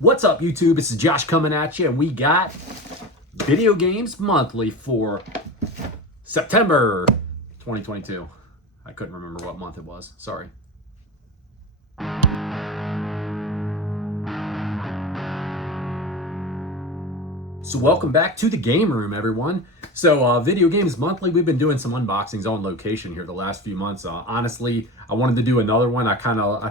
What's up, YouTube? This is Josh coming at you, and we got Video Games Monthly for September 2022. I couldn't remember what month it was. Sorry. So welcome back to the game room, everyone. So Video Games Monthly, we've been doing some unboxings on location here the last few months. Honestly, I wanted to do another one. I kind of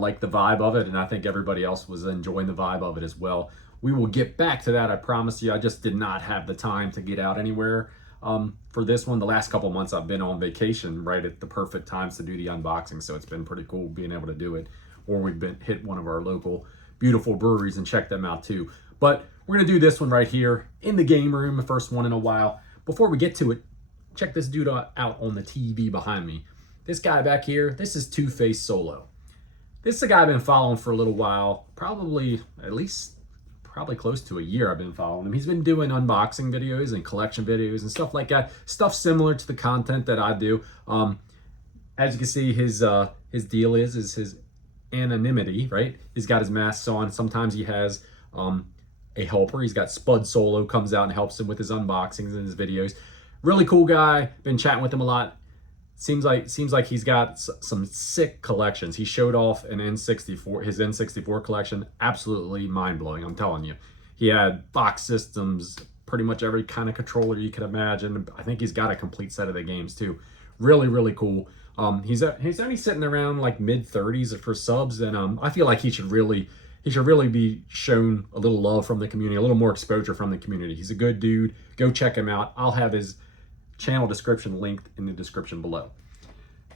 like the vibe of it, and I think everybody else was enjoying the vibe of it as well. We will get back to that, I promise you. I just did not have the time to get out anywhere for this one. The last couple months I've been on vacation right at the perfect times to do the unboxing, so it's been pretty cool being able to do it. Or we've been hit one of our local beautiful breweries and check them out too. But we're gonna do this one right here in the game room, the first one in a while. Before we get to it, check this dude out on the TV behind me. This guy back here, this is Two-Face Solo. This is a guy I've been following for a little while, probably close to a year I've been following him. He's been doing unboxing videos and collection videos and stuff like that, stuff similar to the content that I do. As you can see, his deal is his anonymity, right? He's got his masks on. Sometimes he has a helper. He's got Spud Solo comes out and helps him with his unboxings and his videos. Really cool guy. Been chatting with him a lot. Seems like he's got some sick collections. He showed off his N64 collection. Absolutely mind-blowing, I'm telling you. He had box systems, pretty much every kind of controller you could imagine. I think he's got a complete set of the games too. Really, really cool. He's only sitting around like mid-30s for subs, and I feel like he should really be shown a little love from the community, a little more exposure from the community. He's a good dude. Go check him out. I'll have his channel description linked in the description below.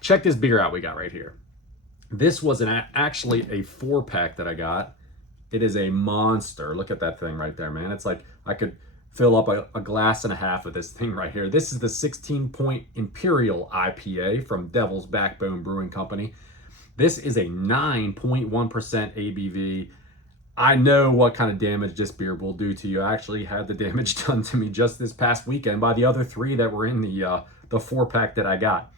Check this beer out we got right here. This was actually a 4-pack that I got. It is a monster. Look at that thing right there, man. It's like I could fill up a glass and a half of this thing right here. This is the 16 Point Imperial IPA from Devil's Backbone Brewing Company. This is a 9.1% ABV. I know what kind of damage this beer will do to you. I actually had the damage done to me just this past weekend by the other 3 that were in the 4-pack that I got.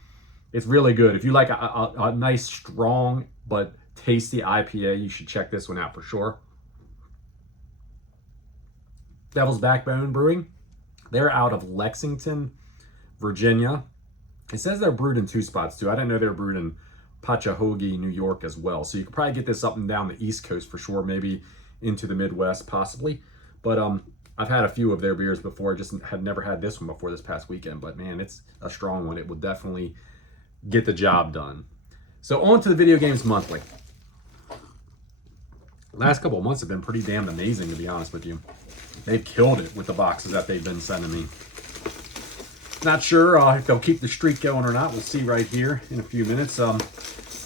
It's really good. If you like a nice, strong, but tasty IPA, you should check this one out for sure. Devil's Backbone Brewing. They're out of Lexington, Virginia. It says they're brewed in 2 spots too. I didn't know they were brewed in Pachahogie, New York as well. So you could probably get this up and down the East Coast for sure, maybe into the Midwest possibly. But I've had a few of their beers before, just had never had this one before this past weekend. But man, it's a strong one. It will definitely get the job done. So on to the Video Games Monthly. Last couple of months have been pretty damn amazing, to be honest with you. They've killed it with the boxes that they've been sending me. Not sure if they'll keep the streak going or not. We'll see right here in a few minutes. I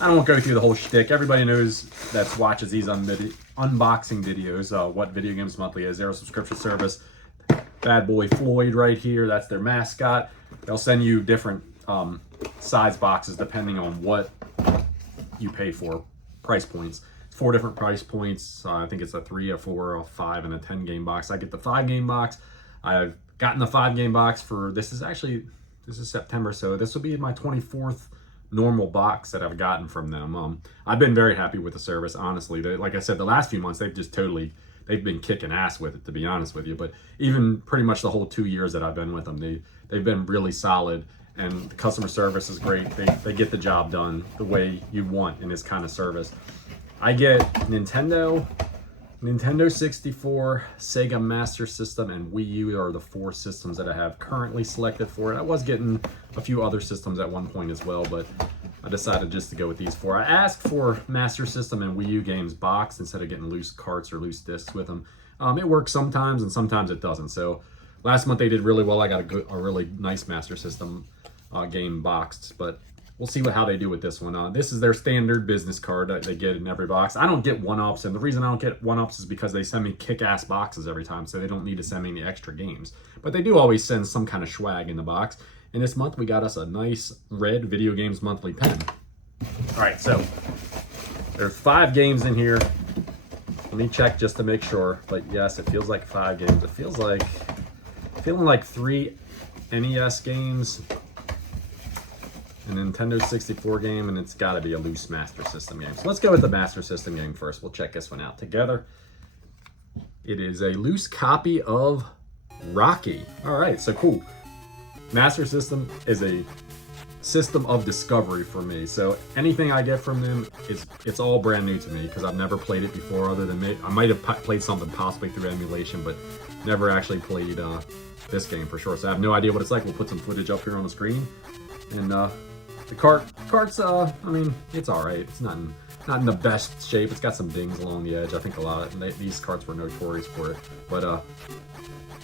don't want to go through the whole shtick. Everybody knows that watches these unboxing videos what Video Games Monthly is. They're a subscription service. Bad Boy Floyd right here. That's their mascot. They'll send you different size boxes depending on what you pay for. Price points. 4 different price points. I think it's a 3, a 4, a 5, and a 10-game box. I get the 5-game box. I've gotten the 5-game box for, this is September, so this will be my 24th normal box that I've gotten from them. I've been very happy with the service, honestly. Like I said, the last few months, they've been kicking ass with it, to be honest with you. But even pretty much the whole 2 years that I've been with them, they've been really solid, and the customer service is great. They get the job done the way you want in this kind of service. I get Nintendo 64, Sega Master System, and Wii U are the 4 systems that I have currently selected for it. I was getting a few other systems at one point as well, but I decided just to go with these 4. I asked for Master System and Wii U games boxed instead of getting loose carts or loose discs with them. It works sometimes and sometimes it doesn't. So last month they did really well. I got a really nice Master System game boxed, but we'll see how they do with this one. This is their standard business card that they get in every box. I don't get one-ups, and the reason I don't get one-ups is because they send me kick-ass boxes every time, so they don't need to send me the extra games. But they do always send some kind of swag in the box. And this month we got us a nice red Video Games Monthly pen. All right, so there's 5 games in here. Let me check just to make sure. But yes, it feels like 5 games. It feels like feeling like 3 NES games, a Nintendo 64 game, and it's got to be a loose Master System game. So let's go with the Master System game first. We'll check this one out together. It is a loose copy of Rocky. All right, so cool. Master System is a system of discovery for me. So anything I get from them, it's all brand new to me because I've never played it before. Other than I might have played something possibly through emulation, but never actually played this game for sure. So I have no idea what it's like. We'll put some footage up here on the screen, and the cart's I mean, it's all right. It's not in the best shape. It's got some dings along the edge. I think a lot of these carts were notorious for it, but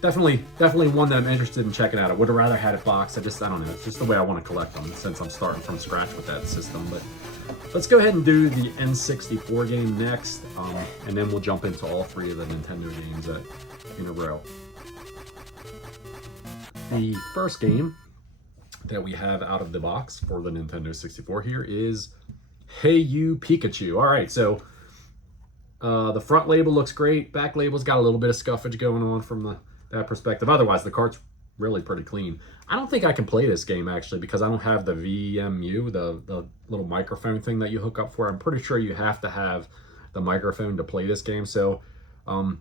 definitely one that I'm interested in checking out. I would have rather had it boxed. I don't know. It's just the way I want to collect them since I'm starting from scratch with that system. But let's go ahead and do the N64 game next, and then we'll jump into all three of the Nintendo games in a row. The first game that we have out of the box for the Nintendo 64 here is Hey You Pikachu. All right, so the front label looks great. Back label's got a little bit of scuffage going on from that perspective. Otherwise, the cart's really pretty clean. I don't think I can play this game actually because I don't have the VMU, the little microphone thing that you hook up for. I'm pretty sure you have to have the microphone to play this game. So I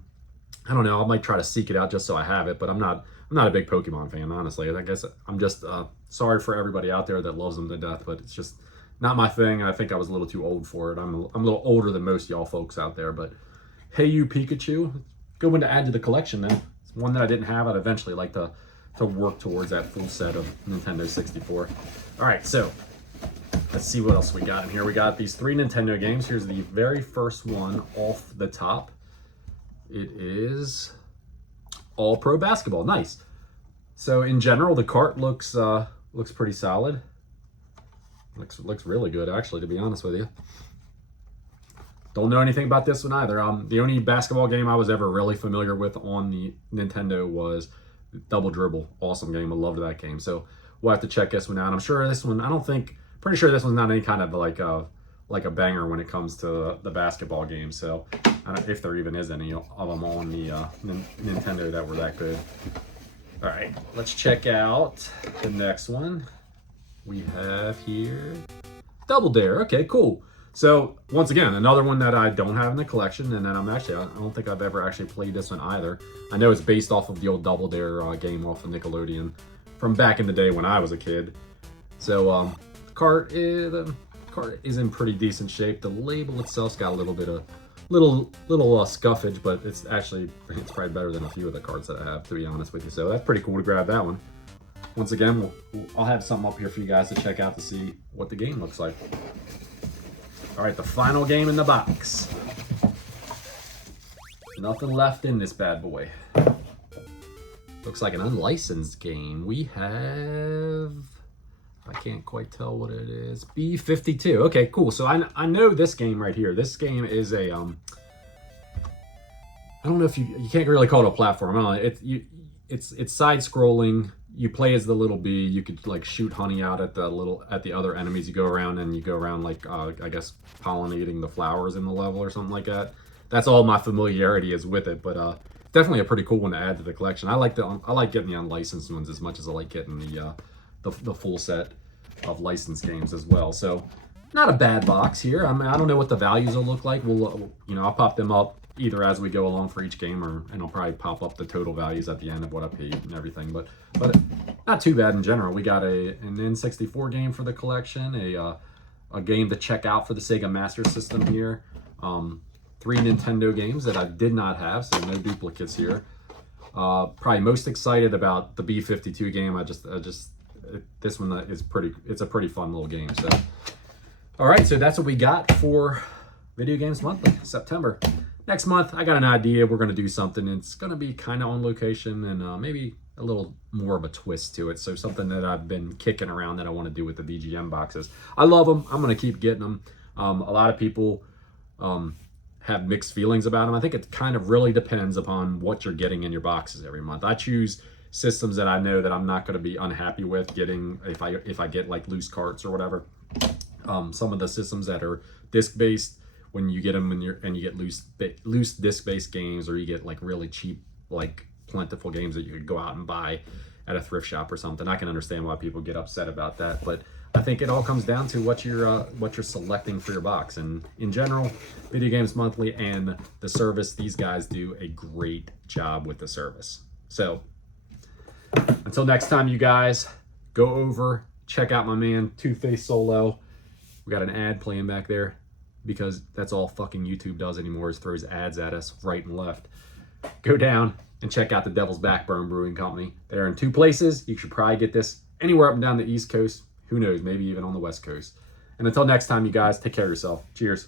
don't know. I might try to seek it out just so I have it, but I'm not a big Pokemon fan, honestly. I guess I'm just sorry for everybody out there that loves them to death, but it's just not my thing. I think I was a little too old for it. I'm a little older than most y'all folks out there, but Hey You Pikachu, good one to add to the collection then. It's one that I didn't have. I'd eventually like to work towards that full set of Nintendo 64. All right, so let's see what else we got in here. We got these 3 Nintendo games. Here's the very first one off the top. It is All Pro Basketball. Nice. So in general, the cart looks pretty solid. Looks really good, actually, to be honest with you. Don't know anything about this one either. The only basketball game I was ever really familiar with on the Nintendo was Double Dribble. Awesome game. I loved that game. So we'll have to check this one out. I'm sure this one, pretty sure this one's not any kind of like a banger when it comes to the basketball game. So I don't know if there even is any of them on the Nintendo that were that good. All right, let's check out the next one. We have here Double Dare. Okay, cool. So once again, another one that I don't have in the collection, and then I don't think I've ever actually played this one either. I know it's based off of the old Double Dare game off of Nickelodeon from back in the day when I was a kid. So the cart is in pretty decent shape. The label itself's got a little bit of scuffage, but it's probably better than a few of the cards that I have, to be honest with you. So that's pretty cool to grab that one. Once again, I'll have something up here for you guys to check out to see what the game looks like. All right, the final game in the box. Nothing left in this bad boy. Looks like an unlicensed game. We have, I can't quite tell what it is. B52. Okay, cool. So I know this game right here. This game is a I don't know if you can't really call it a platform. I don't know. It's side scrolling. You play as the little bee. You could like shoot honey out at the other enemies. You go around like I guess pollinating the flowers in the level or something like that. That's all my familiarity is with it, but definitely a pretty cool one to add to the collection. I like getting the unlicensed ones as much as I like getting the full set of licensed games as well. So not a bad box here. I mean, I don't know what the values will look like. I'll pop them up either as we go along for each game, and I'll probably pop up the total values at the end of what I paid and everything. But not too bad in general. We got an N64 game for the collection, a game to check out for the Sega Master System here. 3 Nintendo games that I did not have, so no duplicates here. Probably most excited about the B52 game. This one it's a pretty fun little game. So, all right, so that's what we got for Video Games Monthly, September. Next month, I got an idea. We're going to do something. It's going to be kind of on location and maybe a little more of a twist to it. So something that I've been kicking around that I want to do with the VGM boxes. I love them. I'm going to keep getting them. A lot of people have mixed feelings about them. I think it kind of really depends upon what you're getting in your boxes every month. I choose systems that I know that I'm not going to be unhappy with getting if I get like loose carts or whatever. Some of the systems that are disc-based, when you get them and you get loose disc-based games, or you get like really cheap, like plentiful games that you could go out and buy at a thrift shop or something. I can understand why people get upset about that, but I think it all comes down to what you're selecting for your box. And in general, Video Games Monthly and the service, these guys do a great job with the service. So until next time, you guys, go over, check out my man Two-Face Solo. We got an ad playing back there because that's all fucking YouTube does anymore, is throws ads at us right and left. Go down and check out the Devil's Backbone Brewing Company. They're in 2 places. You should probably get this anywhere up and down the East Coast. Who knows, maybe even on the West Coast. And until next time, you guys, take care of yourself. Cheers.